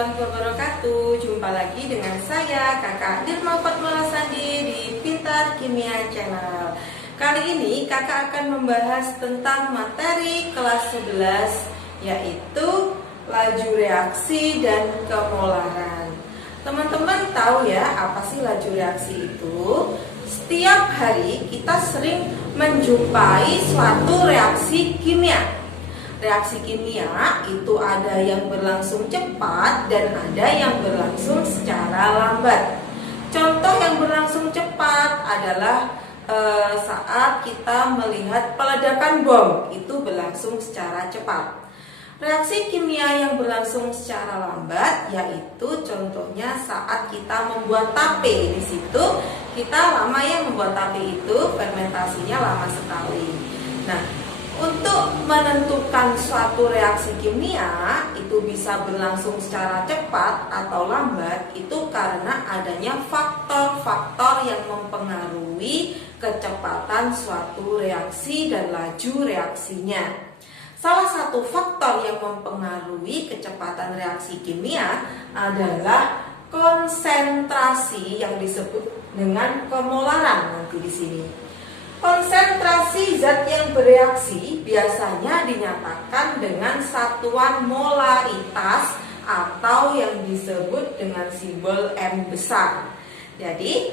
warahmatullahi wabarakatuh. Jumpa lagi dengan saya Kakak Nirma Fatmala Sandi di Pintar Kimia Channel. Kali ini kakak akan membahas tentang materi kelas 11, yaitu laju reaksi dan kemolaran. Teman-teman tahu ya apa sih laju reaksi itu? Setiap hari kita sering menjumpai suatu reaksi kimia. Reaksi kimia itu ada yang berlangsung cepat dan ada yang berlangsung secara lambat. Contoh yang berlangsung cepat adalah saat kita melihat peledakan bom, itu berlangsung secara cepat. Reaksi kimia yang berlangsung secara lambat yaitu contohnya saat kita membuat tape. Di situ kita lama ya membuat tape itu, fermentasinya lama sekali. Nah, untuk menentukan suatu reaksi kimia itu bisa berlangsung secara cepat atau lambat itu karena adanya faktor-faktor yang mempengaruhi kecepatan suatu reaksi dan laju reaksinya. Salah satu faktor yang mempengaruhi kecepatan reaksi kimia adalah konsentrasi yang disebut dengan kemolaran nanti di sini. Konsentrasi zat yang bereaksi biasanya dinyatakan dengan satuan molaritas atau yang disebut dengan simbol M besar. Jadi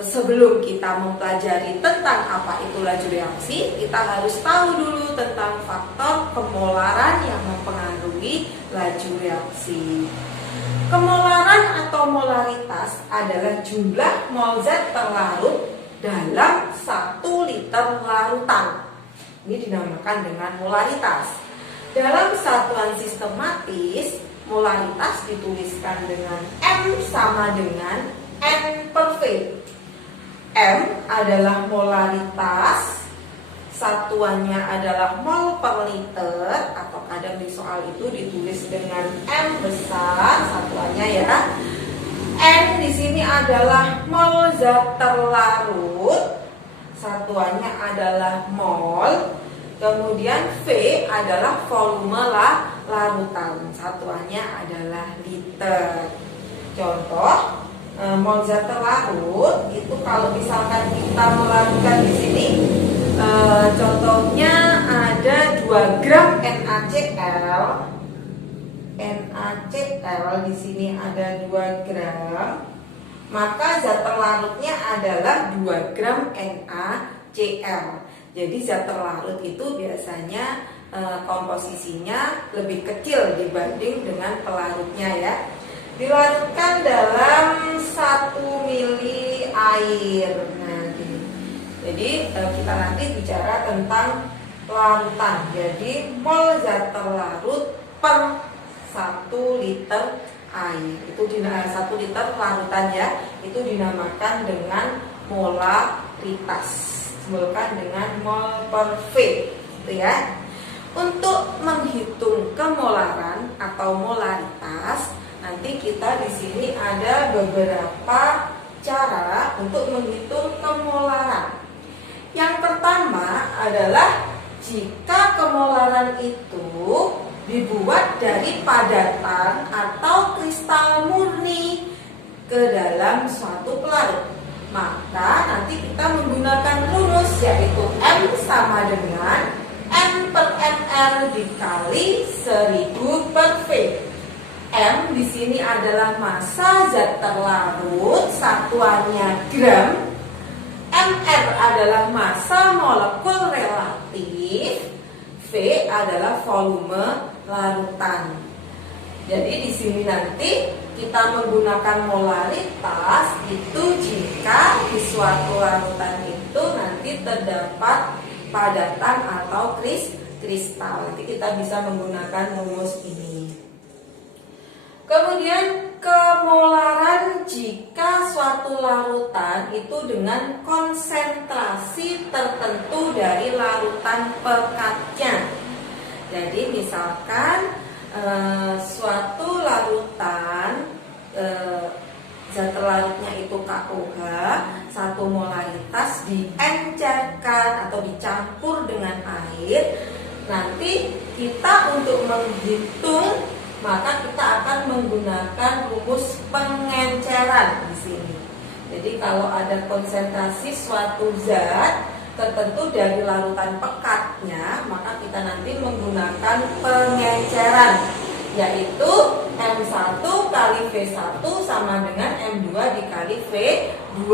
sebelum kita mempelajari tentang apa itu laju reaksi, kita harus tahu dulu tentang faktor kemolaran yang mempengaruhi laju reaksi. Kemolaran atau molaritas adalah jumlah mol zat terlarut dalam 1 liter larutan. Ini dinamakan dengan molaritas. Dalam satuan sistematis, molaritas dituliskan dengan M sama dengan N per V. M adalah molaritas, satuannya adalah mol per liter, atau kadang di soal itu ditulis dengan M besar satuannya ya. N di sini adalah mol zat terlarut, satuannya adalah mol. Kemudian V adalah volume larutan, satuannya adalah liter. Contoh, mol zat terlarut itu kalau misalkan kita melarutkan di sini, contohnya ada 2 gram NaCl. NaCl di sini ada 2 gram, maka zat terlarutnya adalah 2 gram NaCl. Jadi zat terlarut itu biasanya komposisinya lebih kecil dibanding dengan pelarutnya ya. Dilarutkan dalam 1 mili air. Nah, gini. Jadi kita nanti bicara tentang larutan. Jadi mol zat terlarut per 1 liter air itu 1 liter larutan ya, itu dinamakan dengan molaritas, disebutkan dengan mol per V gitu ya. Untuk menghitung kemolaran atau molaritas, nanti kita di sini ada beberapa cara untuk menghitung kemolaran. Yang pertama adalah jika kemolaran itu dibuat dari padatan atau kristal murni ke dalam suatu pelarut, maka nanti kita menggunakan rumus yaitu M sama dengan N per ml dikali 1000 per V. M di sini adalah massa zat terlarut, satuannya gram. mR adalah massa molekul relatif. V adalah volume larutan. Jadi di sini nanti kita menggunakan molaritas itu jika di suatu larutan itu nanti terdapat padatan atau kristal. Nanti kita bisa menggunakan rumus ini. Kemudian kemolaran jika suatu larutan itu dengan konsentrasi tertentu dari larutan pekatnya. Jadi misalkan suatu larutan zat terlarutnya itu KOH, 1 molaritas diencerkan atau dicampur dengan air. Nanti kita untuk menghitung maka kita akan akan menggunakan rumus pengenceran di sini. Jadi kalau ada konsentrasi suatu zat tertentu dari larutan pekatnya, maka kita nanti menggunakan pengenceran, yaitu M1 kali V1 sama dengan M2 dikali V2.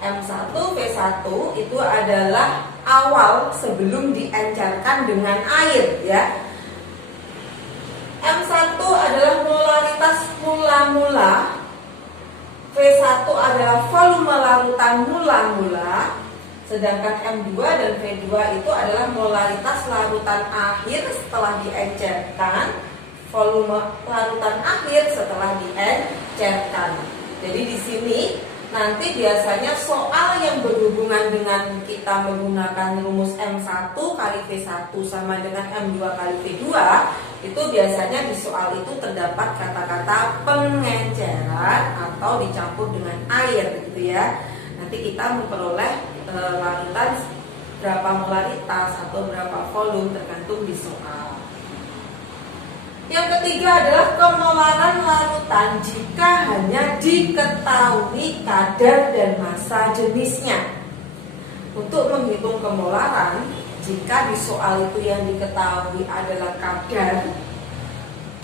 M1 V1 itu adalah awal sebelum diencerkan dengan air, ya. M1 adalah molaritas mula-mula, V1 adalah volume larutan mula-mula, sedangkan M2 dan V2 itu adalah molaritas larutan akhir setelah diencerkan, volume larutan akhir setelah diencerkan. Jadi di sini nanti biasanya soal yang berhubungan dengan kita menggunakan rumus M1 kali V1 sama dengan M2 kali V2, itu biasanya di soal itu terdapat kata-kata pengenceran atau dicampur dengan air gitu ya. Nanti kita memperoleh larutan berapa molaritas atau berapa volume tergantung di soal. Yang ketiga adalah kemolaran larutan jika hanya diketahui kadar dan massa jenisnya. Untuk menghitung kemolaran, jika di soal itu yang diketahui adalah kadar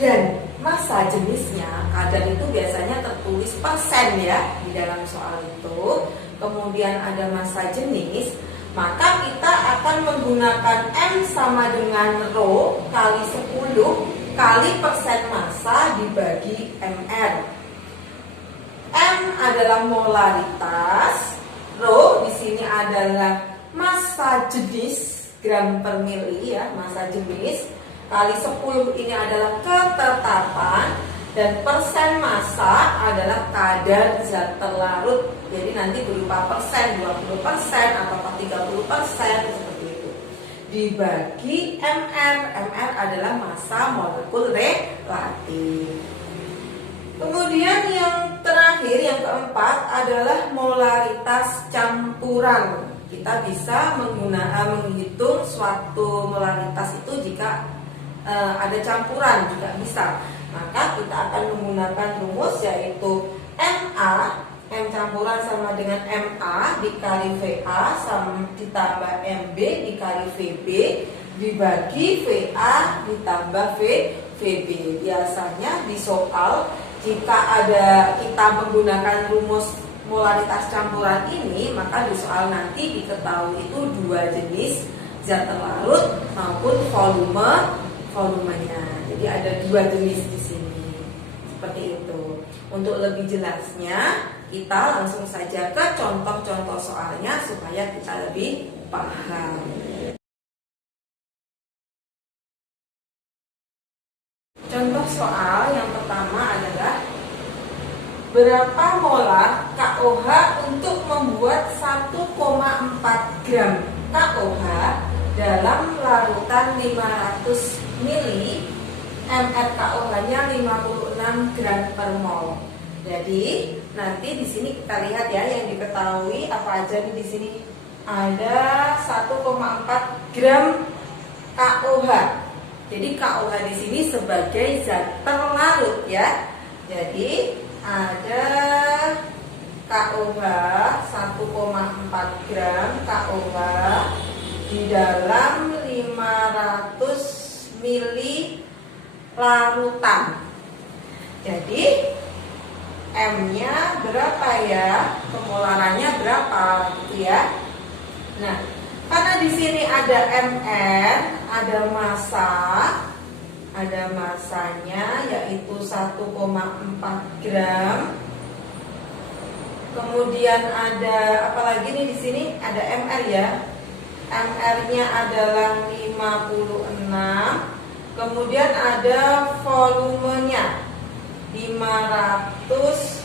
dan massa jenisnya, kadar itu biasanya tertulis persen ya di dalam soal itu, kemudian ada massa jenis, maka kita akan menggunakan M sama dengan Rho kali 10 kali persen massa dibagi MR. M adalah molaritas, Rho di sini adalah massa jenis gram per mili ya, massa jenis, kali 10 ini adalah ketetapan, dan persen massa adalah kadar zat terlarut. Jadi nanti berupa persen, 20% atau 30% seperti itu. Dibagi MR, MR adalah massa molekul relatif. Kemudian yang terakhir, yang keempat adalah molaritas campuran. Kita bisa menghitung suatu molaritas itu jika ada campuran juga bisa. Maka kita akan menggunakan rumus yaitu MA, M campuran sama dengan MA dikali VA sama ditambah MB dikali VB dibagi VA ditambah VB. Biasanya di soal jika ada kita menggunakan rumus molaritas campuran ini, maka di soal nanti diketahui itu dua jenis zat terlarut maupun volumenya. Jadi ada dua jenis di sini. Seperti itu. Untuk lebih jelasnya, kita langsung saja ke contoh-contoh soalnya supaya kita lebih paham. Contoh soal yang pertama adalah berapa molar KOH untuk membuat 1,4 gram KOH dalam larutan 500 mili, MrKOH-nya 56 gram per mol. Jadi nanti di sini kita lihat ya yang diketahui apa aja nih di sini. Ada 1,4 gram KOH. Jadi KOH di sini sebagai zat terlarut ya. Jadi ada KOH 1,4 gram KOH di dalam 500 mili larutan. Jadi M-nya berapa ya? Pemolarannya berapa gitu ya? Nah, karena di sini ada MR, ada massa, ada massanya yaitu 1,4 gram. Kemudian ada apa lagi nih di sini? Ada MR ya. MR-nya adalah 56. Kemudian ada volumenya 500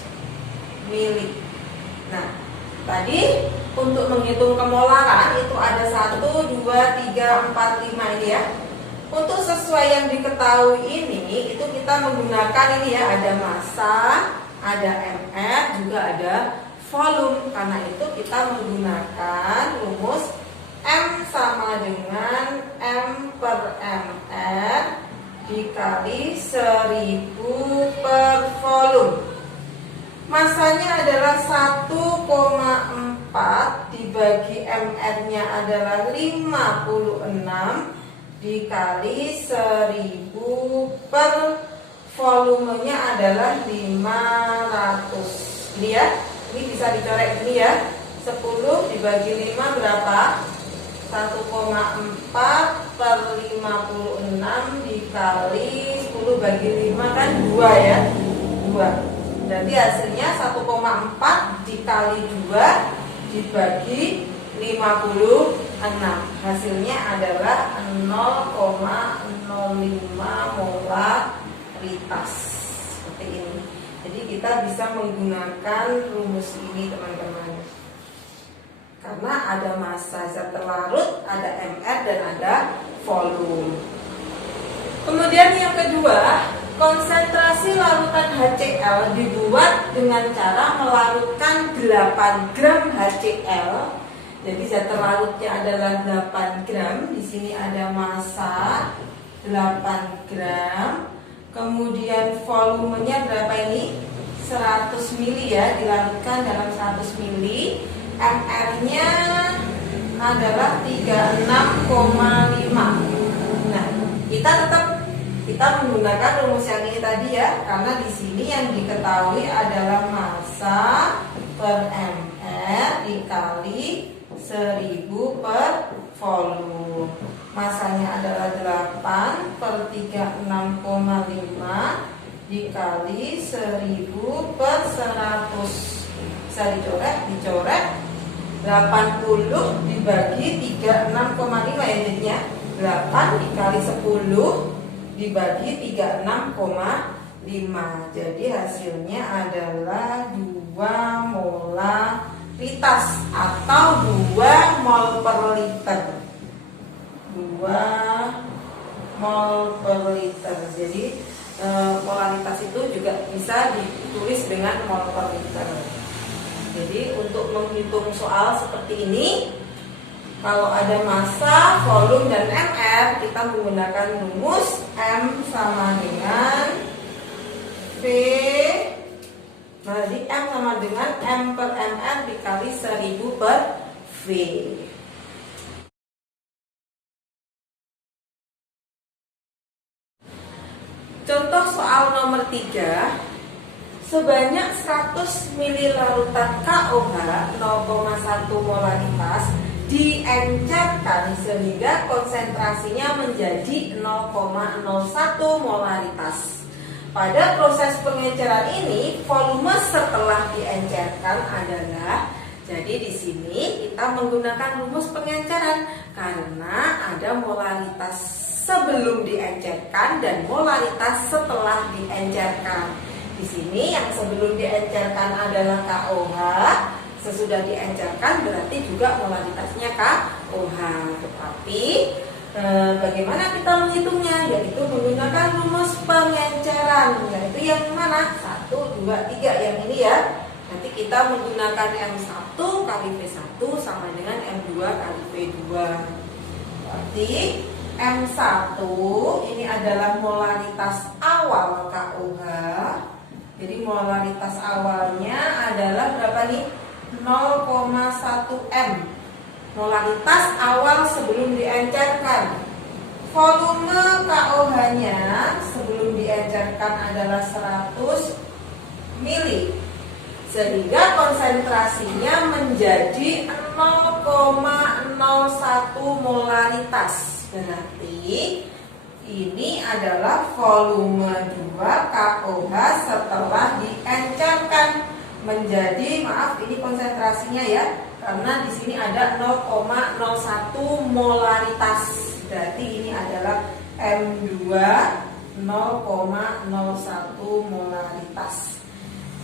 mili. Nah, tadi untuk menghitung kemolaran itu ada 1, 2, 3, 4, 5 ini ya. Untuk sesuai yang diketahui ini, itu kita menggunakan ini ya, ada massa, ada MR, juga ada volume. Karena itu kita menggunakan rumus M sama dengan M per MR dikali 1000 Masanya adalah 1,4 dibagi MR-nya adalah 56 dikali 1000 per volumenya adalah 500. Ini ya, ini bisa dicorek ini ya. 10 dibagi 5 berapa? 1,4 per 56 dikali 10 bagi 5 kan 2 ya. 2. Berarti hasilnya 1,4 dikali 2 dibagi 56. Hasilnya adalah 0,05 molaritas. Seperti ini. Jadi kita bisa menggunakan rumus ini teman-teman. Karena ada massa zat terlarut, ada MR dan ada volume. Kemudian yang kedua, konsentrasi larutan HCl dibuat dengan cara melarutkan 8 gram HCl. Jadi zat terlarutnya adalah 8 gram. Di sini ada massa 8 gram. Kemudian volumenya berapa ini? 100 mili ya, dilarutkan dalam 100 mili. MR-nya adalah 36,5. Nah, kita menggunakan rumus yang ini tadi ya, karena di sini yang diketahui adalah massa per MR dikali 1000 per volume. Massanya adalah 8 per 36,5 dikali 1000 per 100. Bisa dicoret 80 dibagi 36,5 ya jadinya 8 dikali 10 dibagi 36,5. Jadi hasilnya adalah 2 molaritas atau 2 mol per liter. 2 mol per liter. Jadi molaritas itu juga bisa ditulis dengan mol per liter. Jadi untuk menghitung soal seperti ini, kalau ada massa, volume, dan MR, kita menggunakan rumus M sama dengan V. Jadi M sama dengan M per MR dikali 1000 per V. Contoh soal nomor 3. Sebanyak 100 ml larutan KOH 0,1 molaritas diencerkan sehingga konsentrasinya menjadi 0,01 molaritas. Pada proses pengenceran ini, volume setelah diencerkan adalah, jadi di sini kita menggunakan rumus pengenceran karena ada molaritas sebelum diencerkan dan molaritas setelah diencerkan. Di sini yang sebelum diencerkan adalah KOH, sesudah diencerkan berarti juga molaritasnya KOH. Tetapi bagaimana kita menghitungnya? Yaitu menggunakan rumus pengenceran. Yaitu yang mana? 1, 2, 3 yang ini ya. Nanti kita menggunakan M1 kali V1 sama dengan M2 kali V2. Berarti M1 ini adalah molaritas awal KOH. Jadi molaritas awalnya adalah berapa nih? 0,1 M. Molaritas awal sebelum diencerkan. Volume KOH-nya sebelum diencerkan adalah 100 mili. Sehingga konsentrasinya menjadi 0,01 molaritas. Berarti ini adalah volume 2 KOH setelah diencerkan menjadi, maaf ini konsentrasinya ya, karena di sini ada 0,01 molaritas. Berarti ini adalah M2 0,01 molaritas.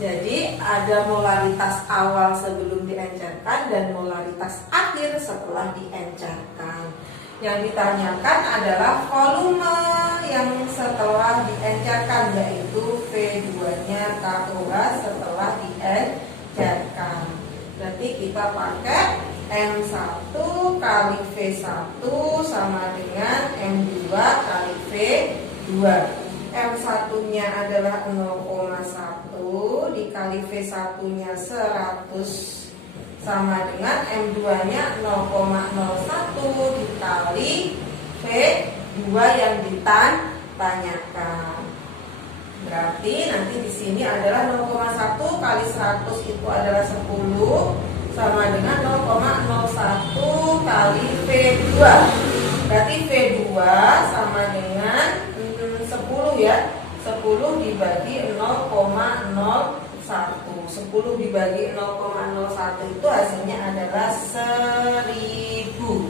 Jadi ada molaritas awal sebelum diencerkan dan molaritas akhir setelah diencerkan. Yang ditanyakan adalah volume yang setelah diencerkan, yaitu V2-nya KOH setelah diencerkan. Berarti kita pakai M1 kali V1 sama dengan M2 kali V2. M1 nya adalah 0,1 dikali V1 nya 100 sama dengan M2 nya 0,01 dikali V2 yang ditanyakan. Berarti nanti di sini adalah 0,1 kali 100 itu adalah 10 sama dengan 0,01 kali V2. Berarti V2 sama dengan 10 ya. 10 dibagi 0,01. 10 dibagi 0,01 itu hasilnya adalah 1000.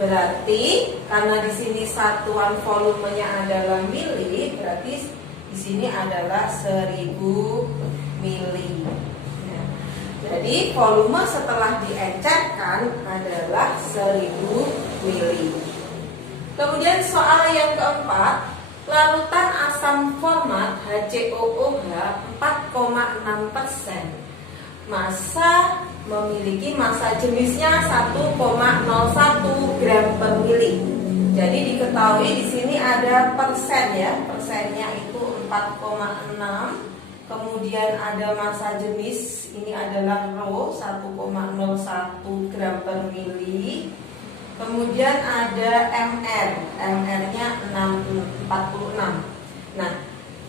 Berarti karena di sini satuan volumenya adalah mili, berarti di sini adalah 1000 mili. Ya. Jadi volume setelah diencerkan adalah 1000 mili. Kemudian soal yang keempat, larutan asam format HCOOH 4,6%. Memiliki massa jenisnya 1,01 gram per mili. Jadi diketahui di sini ada persen ya, persennya itu 4,6. Kemudian ada massa jenis, ini adalah rho 1,01 gram per mili. Kemudian ada MR, MR-nya 46. Nah,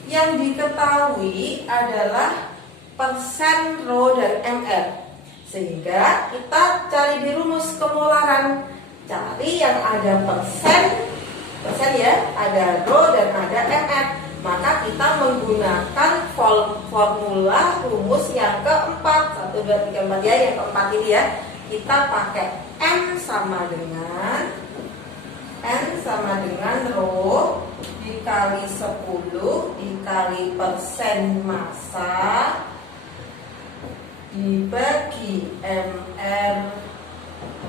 yang diketahui adalah persen rho dan MR. Sehingga kita cari di rumus kemolaran, cari yang ada persen ya, ada rho dan ada MR. Maka kita menggunakan formula rumus yang keempat, 1, 2, 3, 4 ya, yang keempat ini ya. Kita pakai N sama dengan rho dikali 10 dikali persen massa dibagi MR,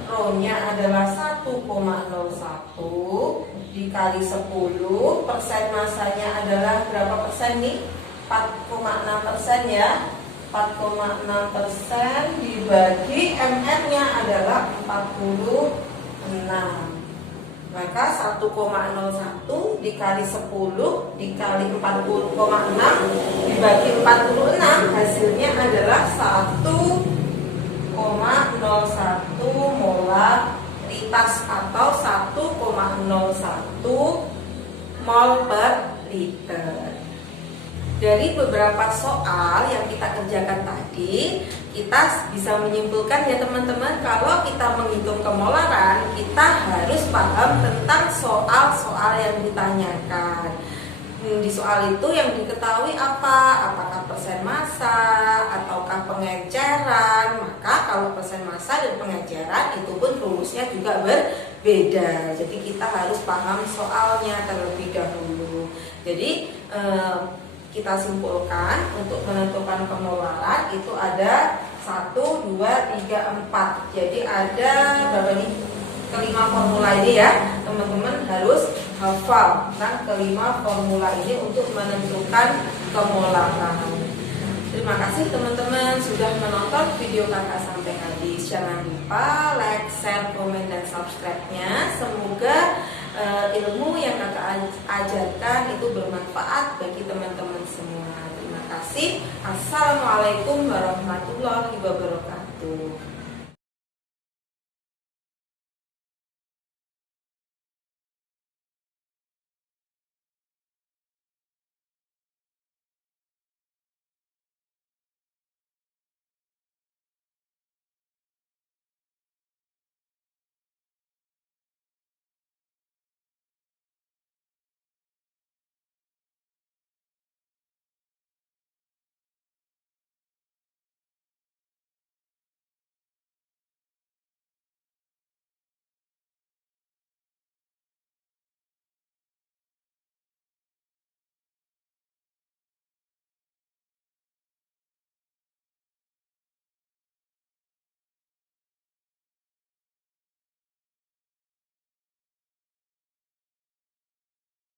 rho-nya adalah 1,01 dikali 10, persen massanya adalah berapa persen nih? 4,6% ya. 4,6% dibagi MR-nya adalah 46. Maka 1,01 dikali 10 dikali 40,6 dibagi 46 hasilnya adalah 1,01 molaritas atau 1,01 mol per liter. Dari beberapa soal yang kita kerjakan tadi, kita bisa menyimpulkan ya teman-teman, kalau kita menghitung kemolaran, kita harus paham tentang soal-soal yang ditanyakan. Di soal itu yang diketahui apa? Apakah persen massa ataukah pengenceran? Maka kalau persen massa dan pengenceran itu pun rumusnya juga berbeda. Jadi kita harus paham soalnya terlebih dahulu. Jadi kita simpulkan untuk menentukan kemolaran itu ada 1, 2, 3, 4. Jadi ada berapa nih? Kelima formula ini ya. Teman-teman harus hafal tentang kelima formula ini untuk menentukan kemolaran. Terima kasih teman-teman sudah menonton video kakak sampai habis. Jangan lupa like, share, komen, dan subscribe-nya. Semoga ilmu yang kakak ajarkan itu bermanfaat bagi teman-teman semua. Terima kasih. Assalamualaikum warahmatullahi wabarakatuh.